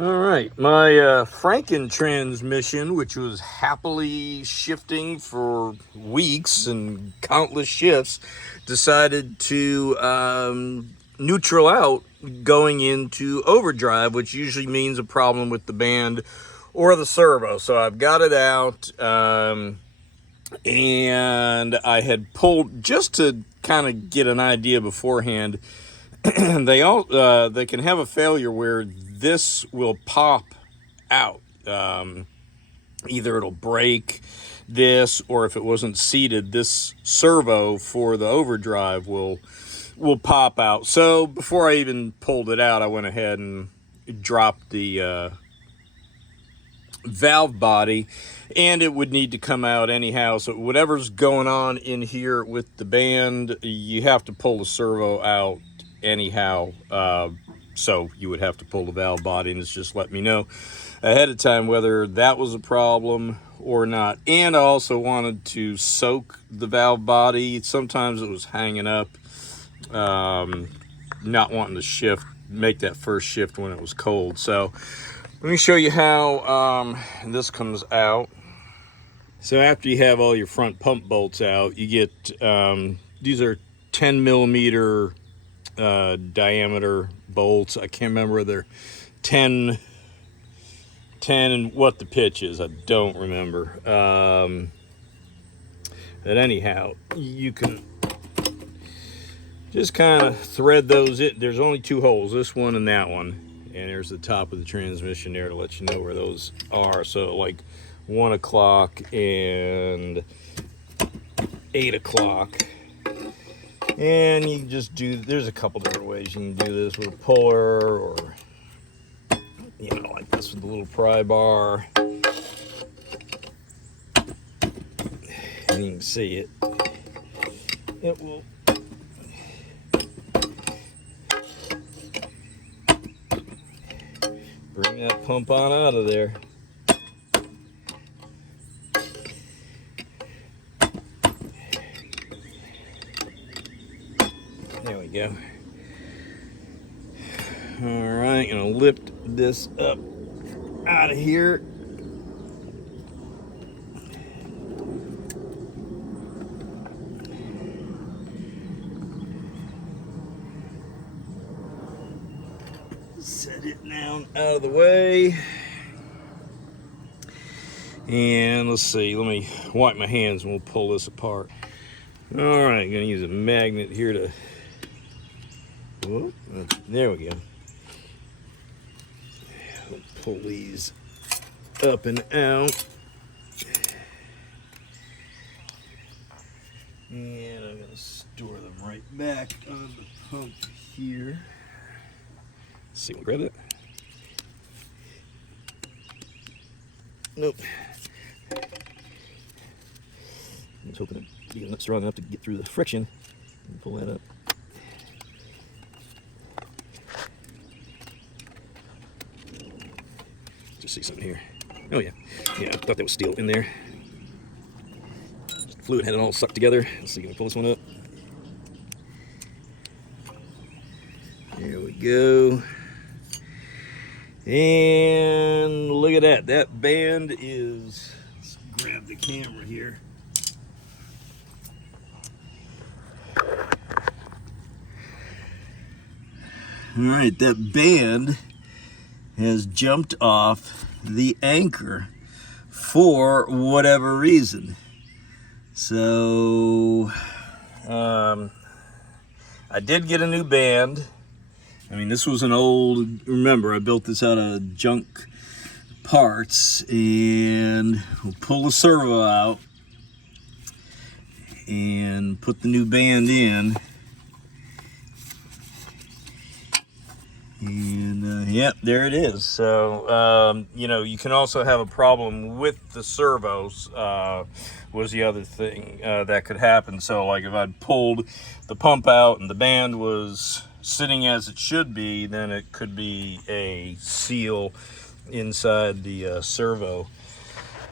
All right, my Franken transmission, which was happily shifting for weeks and countless shifts, decided to neutral out going into overdrive, which usually means a problem with the band or the servo. So I've got it out, and I had pulled just to kind of get an idea beforehand. They can have a failure where this will pop out. Either it'll break this, or if it wasn't seated, this servo for the overdrive will pop out. So before I even pulled it out, I went ahead and dropped the valve body, and it would need to come out anyhow. So whatever's going on in here with the band, you have to pull the servo out anyhow. So you would have to pull the valve body, and it's just let me know ahead of time whether that was a problem or not. And I also wanted to soak the valve body. Sometimes it was hanging up, not wanting to make that first shift when it was cold. So let me show you how this comes out. So after you have all your front pump bolts out, you get these are 10 millimeter diameter bolts. I can't remember, they're 10 and what the pitch is, I don't remember. But anyhow, you can just kind of thread those in. There's only two holes, this one and that one, and there's the top of the transmission there to let you know where those are. So like 1 o'clock and 8 o'clock. And you can just there's a couple different ways you can do this with a puller, or, you know, like this with the little pry bar. And you can see it. It will bring that pump on out of there. There we go. All right, gonna lift this up out of here. Set it down out of the way. And let's see, let me wipe my hands and we'll pull this apart. All right, gonna use a magnet here to, whoop, there we go. We'll pull these up and out. And I'm gonna store them right back on the pump here. Let's see, we'll grab it. Nope. I was hoping it'd be strong enough to get through the friction and pull that up. Just see something here. Oh yeah, yeah, I thought there was steel in there. Just the fluid had it all sucked together. Let's see, can we pull this one up? There we go. And look at that. That band is, let's grab the camera here. All right, that band has jumped off the anchor for whatever reason. So I did get a new band. I mean, this was an old, remember, I built this out of junk parts, and we'll pull the servo out and put the new band in. And yep, there it is. So, you know, you can also have a problem with the servos, was the other thing that could happen. So, like, if I'd pulled the pump out and the band was sitting as it should be, then it could be a seal inside the servo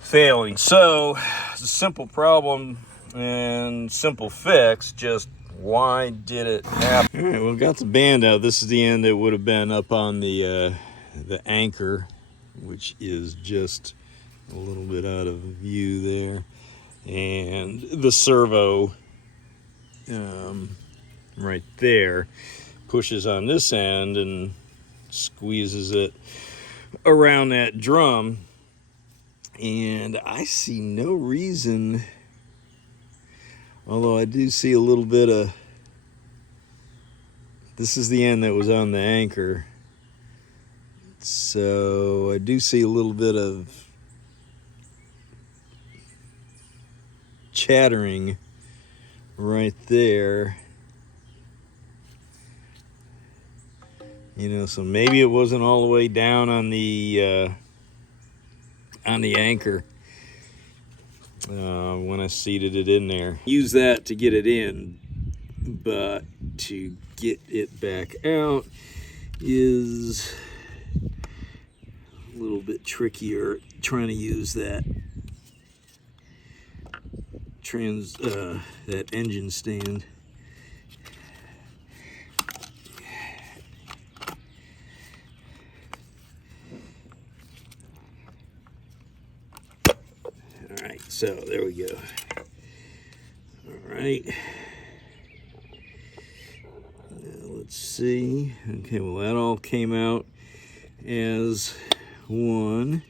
failing. So it's a simple problem and simple fix, just why did it happen? All right, well, I've got the band out. This is the end that would have been up on the the anchor, which is just a little bit out of view there, and the servo right there pushes on this end and squeezes it around that drum. And I see no reason, although I do see a little bit of, this is the end that was on the anchor, so I do see a little bit of chattering right there. You know, so maybe it wasn't all the way down on the anchor when I seated it in there. Use that to get it in, but to get it back out is a little bit trickier, trying to use that that engine stand. All right, so there we go. All right. Now let's see. Okay, well, that all came out as one.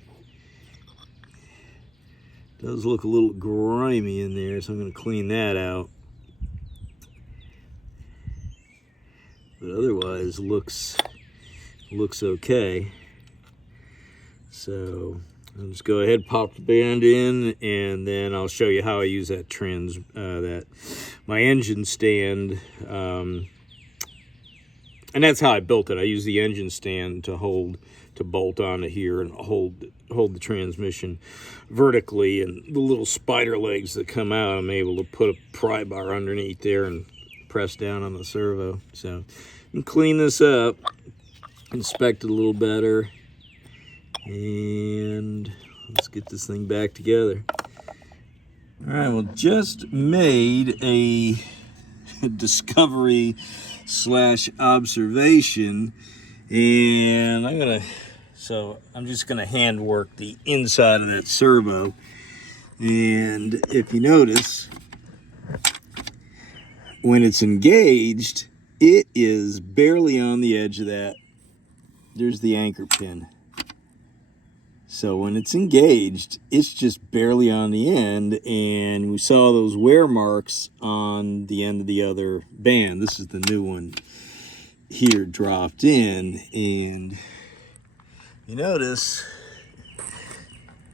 Does look a little grimy in there, so I'm going to clean that out. But otherwise, looks okay. So I'll just go ahead, pop the band in, and then I'll show you how I use that my engine stand. And that's how I built it. I use the engine stand to bolt onto here and hold the transmission vertically, and the little spider legs that come out, I'm able to put a pry bar underneath there and press down on the servo. So and clean this up, inspect it a little better, and let's get this thing back together. All right, well, just made a discovery / observation, and I'm just gonna hand work the inside of that servo. And if you notice, when it's engaged, it is barely on the edge of that. There's the anchor pin. So when it's engaged, it's just barely on the end, and we saw those wear marks on the end of the other band. This is the new one here dropped in, and you notice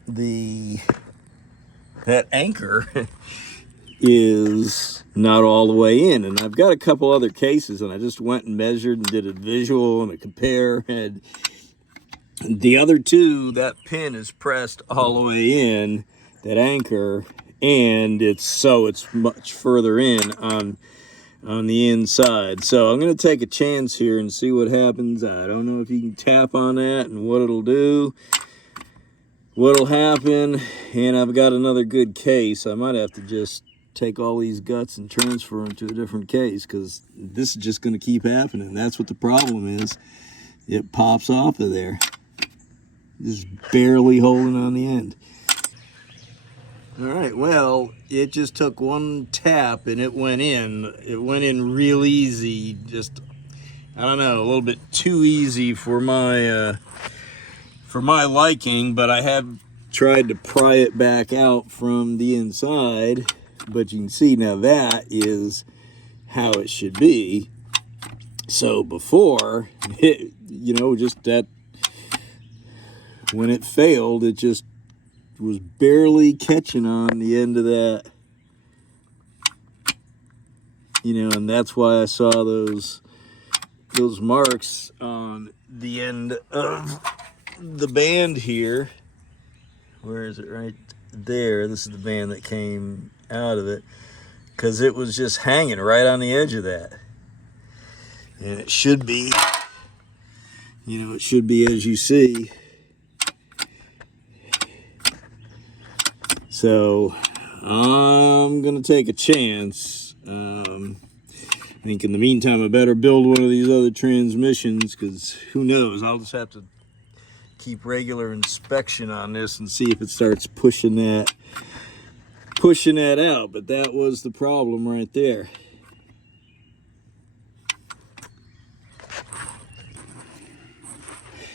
that anchor is not all the way in. And I've got a couple other cases, and I just went and measured and did a visual and a compare, and the other two, that pin is pressed all the way in, that anchor, and it's much further in on the inside. So I'm going to take a chance here and see what happens. I don't know if you can tap on that and what it'll do, what'll happen. And I've got another good case. I might have to just take all these guts and transfer them to a different case, because this is just going to keep happening. That's what the problem is. It pops off of there. Just barely holding on the end. All right, well, it just took one tap and it went in. It went in real easy. Just, I don't know, a little bit too easy for my liking, but I have tried to pry it back out from the inside. But you can see now that is how it should be. So before, just that, when it failed, it just was barely catching on the end of that, and that's why I saw those marks on the end of the band here. Where is it? Right there. This is the band that came out of it, because it was just hanging right on the edge of that. And it should be, it should be as you see. So I'm going to take a chance. I think in the meantime, I better build one of these other transmissions, because who knows, I'll just have to keep regular inspection on this and see if it starts pushing that out. But that was the problem right there.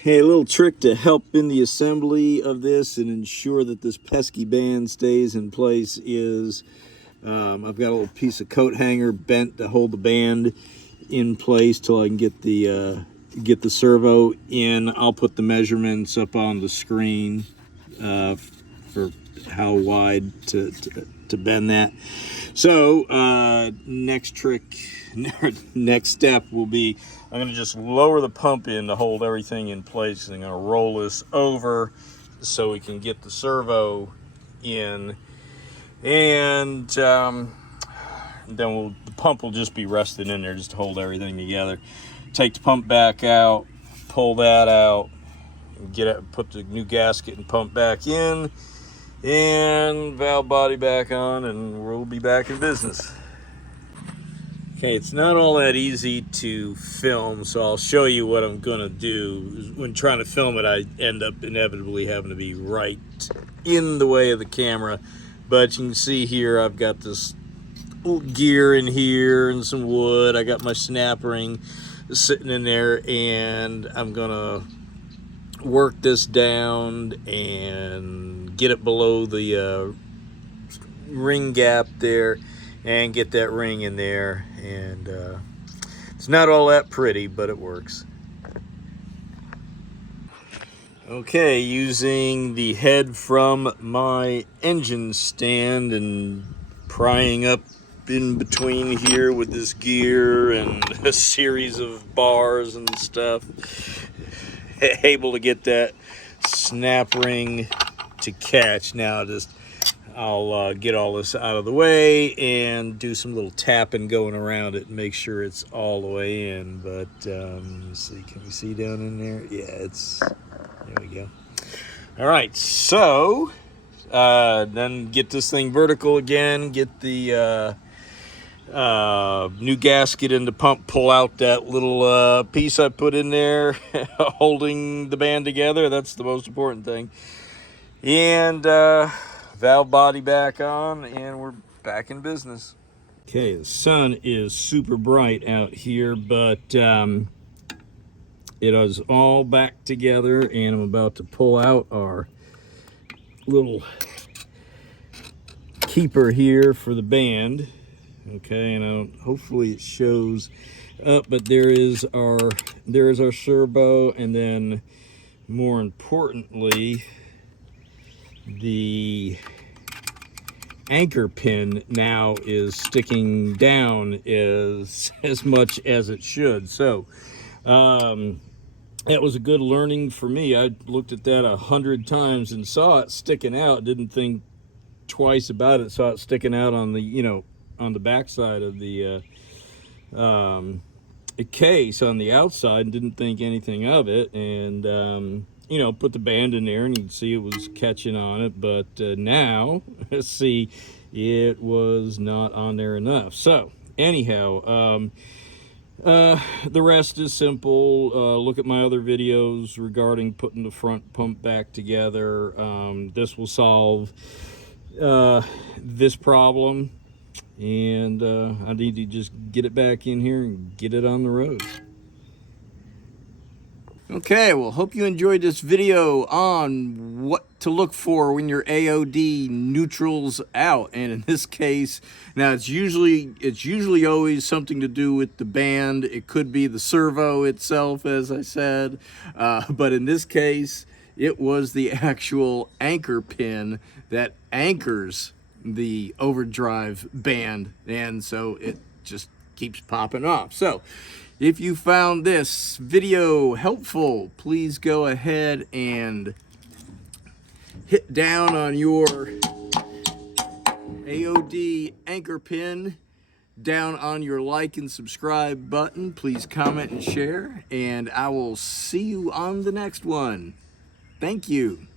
Hey, a little trick to help in the assembly of this and ensure that this pesky band stays in place is I've got a little piece of coat hanger bent to hold the band in place till I can get the servo in. I'll put the measurements up on the screen for how wide to bend that. So next step will be I'm going to just lower the pump in to hold everything in place, and I'm going to roll this over so we can get the servo in, and then the pump will just be resting in there just to hold everything together. Take the pump back out, pull that out, put the new gasket and pump back in, and valve body back on, and we'll be back in business. Okay, it's not all that easy to film, so I'll show you what I'm gonna do. When trying to film it, I end up inevitably having to be right in the way of the camera. But you can see here, I've got this little gear in here and some wood. I got my snap ring sitting in there, and I'm gonna work this down and get it below the ring gap there, and get that ring in there. And it's not all that pretty, but it works. Okay, using the head from my engine stand and prying up in between here with this gear and a series of bars and stuff, able to get that snap ring to catch. Now I'll get all this out of the way and do some little tapping going around it and make sure it's all the way in. But let's see, can we see down in there? Yeah, there we go. All right, so then get this thing vertical again, get the new gasket in the pump, pull out that little piece I put in there holding the band together. That's the most important thing. And valve body back on, and we're back in business. Okay, the sun is super bright out here, but it is all back together, and I'm about to pull out our little keeper here for the band. Okay, and hopefully it shows up, but there is our servo, and then more importantly, the anchor pin now is sticking down as much as it should. So that was a good learning for me. I looked at that 100 times and saw it sticking out, didn't think twice about it, saw it sticking out on the on the back side of the case on the outside, and didn't think anything of it, and put the band in there, and you can see it was catching on it. But now, see, it was not on there enough. So anyhow, the rest is simple. Look at my other videos regarding putting the front pump back together. This will solve this problem, and I need to just get it back in here and get it on the road. Okay, well, hope you enjoyed this video on what to look for when your AOD neutral's out. And in this case, now it's usually always something to do with the band. It could be the servo itself, as I said, but in this case, it was the actual anchor pin that anchors the overdrive band, and so it just keeps popping off. So if you found this video helpful, please go ahead and hit down on your AOD anchor pin, down on your like and subscribe button. Please comment and share, and I will see you on the next one. Thank you.